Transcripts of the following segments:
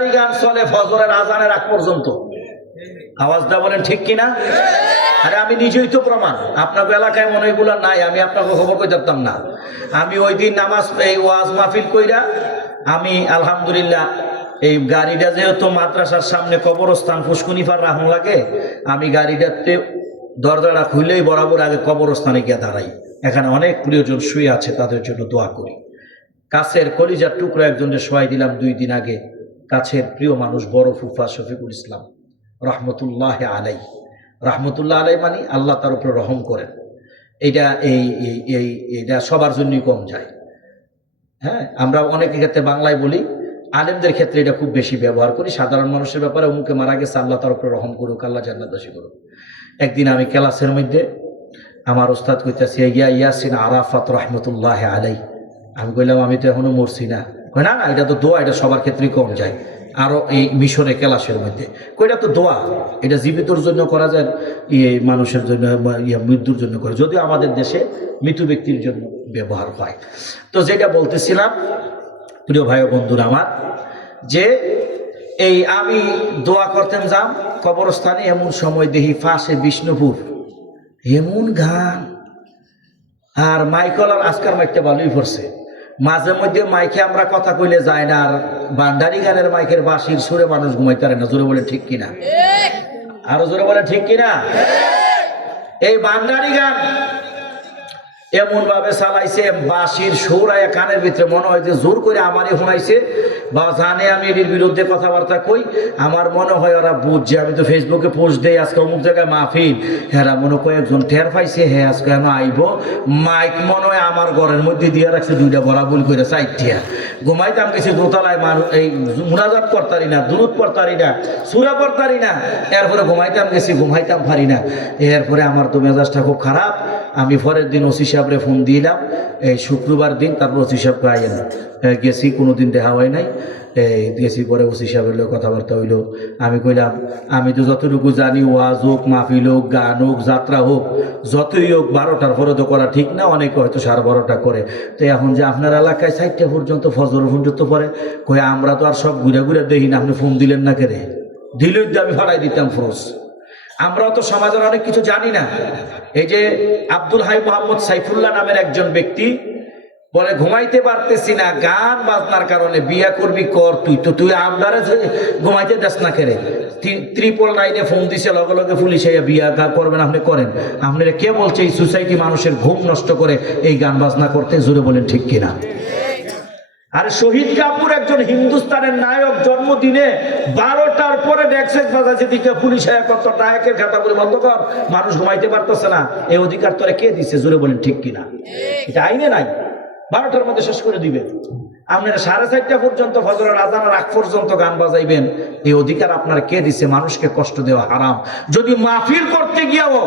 ভান্ডারি গান চলে ফজরের আজানের আগ পর্যন্ত। আওয়াজটা বলেন ঠিক কিনা? আরে আমি নিজেই তো প্রমাণ। আপনার এলাকায় মনে হয় এগুলো নাই, আমি আপনাকে খবর কই দিতাম না। আমি ওই দিন নামাজ এই ওয়াজ মাহফিল কইরা আমি আলহামদুলিল্লাহ এই গাড়িটা যেহেতু মাদ্রাসার সামনে কবরস্থান ফুসকুনিফার রাহুন লাগে, আমি গাড়িটাতে দরজাটা খুললেই বরাবর আগে কবরস্থানে গিয়ে দাঁড়াই। এখানে অনেক প্রিয়জন শুয়ে আছে, তাদের জন্য দোয়া করি। কাছের কলিজার টুকরো একজনের শোয়াই দিলাম 2 দিন আগে, কাছের প্রিয় মানুষ বড় ফুফা শফিকুল ইসলাম রহমতুল্লাহ আলাই। রহমতুল্লাহ আলাই মানে আল্লাহ তার উপরে রহম করেন। এইটা সবার জন্যই কম যায়। হ্যাঁ, আমরা অনেকের ক্ষেত্রে বাংলায় বলি, আলেমদের ক্ষেত্রে এটা খুব বেশি ব্যবহার করি। সাধারণ মানুষের ব্যাপারে অমুকে মারা গেছে, আল্লাহ তার উপরে রহম করুক, আল্লাহ জান্নাতবাসী করুক। একদিন আমি ক্লাসের মধ্যে আমার ওস্তাদ কইতেছি ইয়াসিন আরাফাত রহমতুল্লাহ আলাই। আমি কইলাম আমি তো এখনো মরছি না। কই না না, এটা তো দোয়া, এটা সবার ক্ষেত্রেই কম যায়। আরো এই মিশরে ক্লাসের মধ্যে কইটা তো দোয়া, এটা জীবিতর জন্য করা যায়, মানুষের জন্য মৃত্যুর জন্য করে, যদিও আমাদের দেশে মৃত্যু ব্যক্তির জন্য ব্যবহার হয়। তো যেটা বলতেছিলাম প্রিয় ভাই ও বন্ধুরা আমার, যে এই আমি দোয়া করতেন যাম কবরস্থানে, এমন সময় দেখি ফাঁসে বিষ্ণুপুর এমন গান, আর মাইকলার আজকাল মাইকটা ভালোই পড়ছে। মাঝে মধ্যে মাইকে আমরা কথা কইলে যায় না, আর ভান্ডারি গানের মাইকের বাঁশির সুরে মানুষ ঘুমাইতে পারে না। জোরে বলে ঠিক কিনা? আরো জোরে বলে ঠিক কিনা? এই ভান্ডারি গান এমন ভাবে চালাইছে, বাঁশির সুর আয়া কানের ভিতরে মনে হয় যে জোর করে আমারই শোনাইছে, বা জানে আমি এটির বিরুদ্ধে কথাবার্তা কই। আমার মনে হয় ওরা বুঝছে, আমি তো ফেসবুকে পোস্ট দেই আজকে অমুক জায়গায় মাহফিল, হ্যাঁ মনে কয়েকজন টের পাইছে, হ্যাঁ আজকে আমি আইব। মাইক মনে হয় আমার ঘরের মধ্যে দিয়ে রাখছে 2টা বরাবর করে 4টা। ঘুমাইতাম কিছু দোতলায় এই মুনাজাত করতারি না, দুরুদ পড়তারি না, সূরা পড়তারি না, এরপরে ঘুমাইতাম গেছি, ঘুমাইতাম পারি না। এরপরে আমার তো মেজাজটা খুব খারাপ। আমি পরের দিন ওসি সাহেবরে ফোন দিলাম, এই শুক্রবার দিন। তারপর ওসি সাহেবকে আইন গেছি, কোনোদিন দেখা হয় নাই। গেছি, পরে ওসি সাহেবের কথাবার্তা হইল। আমি কইলাম আমি তো যতটুকু জানি, ওয়াজ হোক, মাহফিল হোক, গান হোক, যাত্রা হোক, যতই হোক 12টার পরে তো করা ঠিক না, অনেকে হয়তো 12:30 করে। তো এখন যে আপনার এলাকায় 4টা পর্যন্ত ফজর পর্যন্ত পরে, কই আমরা তো আর সব ঘুরে ঘুরে দেখি না, আপনি ফোন দিলেন না কেরে? দিলেই তো আমি ফাড়াই দিতাম ফরজ। আমরাও তো সমাজের অনেক কিছু জানি না। এই যে আব্দুল হাই মোহাম্মদ সাইফুল্লাহ নামের একজন ব্যক্তি বলে, ঘুমাইতে পারতেছি না গান বাজনার কারণে। বিয়া করবি কর, তুই আমদারে ঘুমাইতে দেস না কেরে? 999 ফোন দিছে, লগে লগে পুলিশ বিয়া করবেন, আপনি করেন। আপনারা কে বলছে এই সোসাইটি মানুষের ঘুম নষ্ট করে এই গান বাজনা করতে? জোরে বলেন ঠিক কিনা? আরে শহীদ কাপুর একজন হিন্দুস্তানের নায়ক, জন্মদিনে 12টার পরে ডেক্সেক বাজাচ্ছে, দিকে পুলিশ কত নায়কের খাতা বলে বন্ধ কর, মানুষ ঘুমাইতে পারতেছে না। এই অধিকার তোরে কে দিচ্ছে? জোরে বলেন ঠিক কিনা? এটা আইনে নাই। 12টার মধ্যে শেষ করে দিবেন। আপনারা 4:30 পর্যন্ত, ফজরের আজানের আগ পর্যন্ত গান বাজাইবেন, এই অধিকার আপনারা কে দিচ্ছে? মানুষকে কষ্ট দেওয়া হারাম। যদি মাহফিল করতে গিয়েও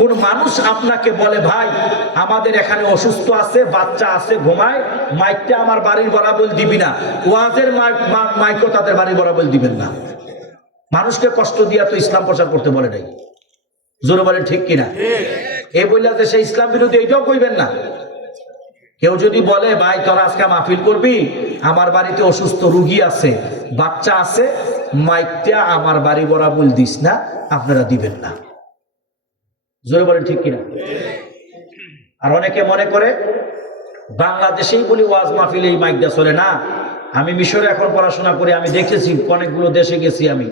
কোন মানুষ আপনাকে বলে, ভাই আমাদের এখানে অসুস্থ আছে, বাচ্চা আছে, ঘুমায়, মাইকটা আমার বাড়ির বরাবর দিবি না, ওয়াজের মাইকও তাদের বাড়ির বরাবর দিবেন না। মানুষকে কষ্ট দিয়া তো ইসলাম প্রচার করতে বলে নাই। জোরে বলেন ঠিক কিনা? এই বললা যে সে ইসলাম বিরোধী, এইটাও কইবেন না। কেউ যদি বলে, ভাই তোরা আজকে মাহফিল করবি, আমার বাড়িতে অসুস্থ রুগী আছে, বাচ্চা আছে, মাইকটা আমার বাড়ি বরাবর দিস না, আপনারা দিবেন না। জোরে বলেন ঠিক কিনা? আর অনেকে মনে করে বাংলাদেশেই বলি ওয়াজ মাহফিল এই মাইকটা চলে না। আমি মিশরে এখন পড়াশোনা করি, আমি দেখেছি অনেকগুলো দেশে গেছি আমি।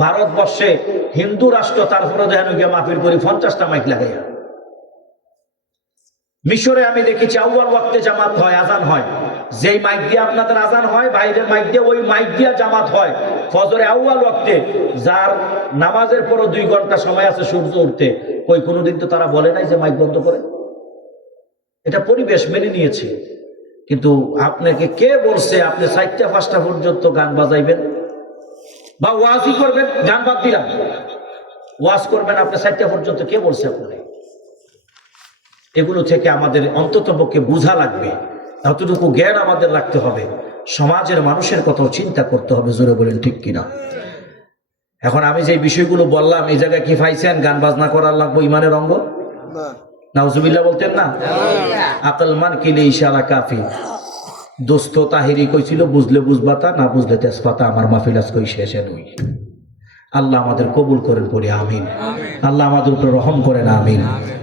ভারতবর্ষে হিন্দু রাষ্ট্র, তারপরে দেখেন গিয়ে মাহফিল করি 50টা মাইক লাগাইয়া। মিশরে আমি দেখেছি আউয়াল ওয়াক্তে জামাত হয়, আজান হয়, যেই মাইক দিয়ে আপনাদের আজান হয়, বাইরের মাইক দিয়ে ওই মাইক দিয়ে জামাত হয় ফজরে আউয়াল ওয়াক্তে, যার নামাজের পরও 2 ঘন্টা সময় আছে সূর্য উঠতে। ওই কোনোদিন তো তারা বলে নাই যে মাইক বন্ধ করে। এটা পরিবেশ মেনে নিয়েছে। কিন্তু আপনাকে কে বলছে আপনি 4টা-5টা পর্যন্ত গান বাজাইবেন বা ওয়াজই করবেন? গান বাদ দিলাম, ওয়াজ করবেন আপনি 4টা পর্যন্ত, কে বলছে আপনাকে? এগুলো থেকে আমাদের অন্ততপক্ষে বোঝা লাগবে, এতটুকু জ্ঞান আমাদের রাখতে হবে, সমাজের মানুষের কথাও চিন্তা করতে হবে। জোরে বলেন ঠিক কিনা? এখন আমি যে বিষয়গুলো বললাম, এই জায়গায় কি পাইছেন গান বাজনা করার লাগবো ইমানের অঙ্গ? নাউজুবিল্লাহ বলতেন না? আকল মান কিলে ইশারা কাফি, দোস্ত তাহিরি কইছিল বুঝলে বুঝবাতা, না বুঝলে তেজপাতা, আমার মাহফিল আজ কই শেষে নই। আল্লাহ আমাদের কবুল করেন পড়ি আমিন। আল্লাহ আমাদের উপরে রহম করেন আমিন।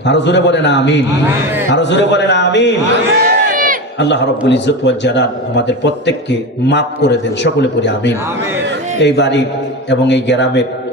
আরো জোরে বলেন আমিন, আরো জোরে বলেন আমিন। আল্লাহ রাব্বুল ইজ্জত ওয়াল জালাল আমাদের প্রত্যেককে মাফ করে দেন, সকলে পড়ি আমিন। এই বাড়ির এবং এই গ্রামের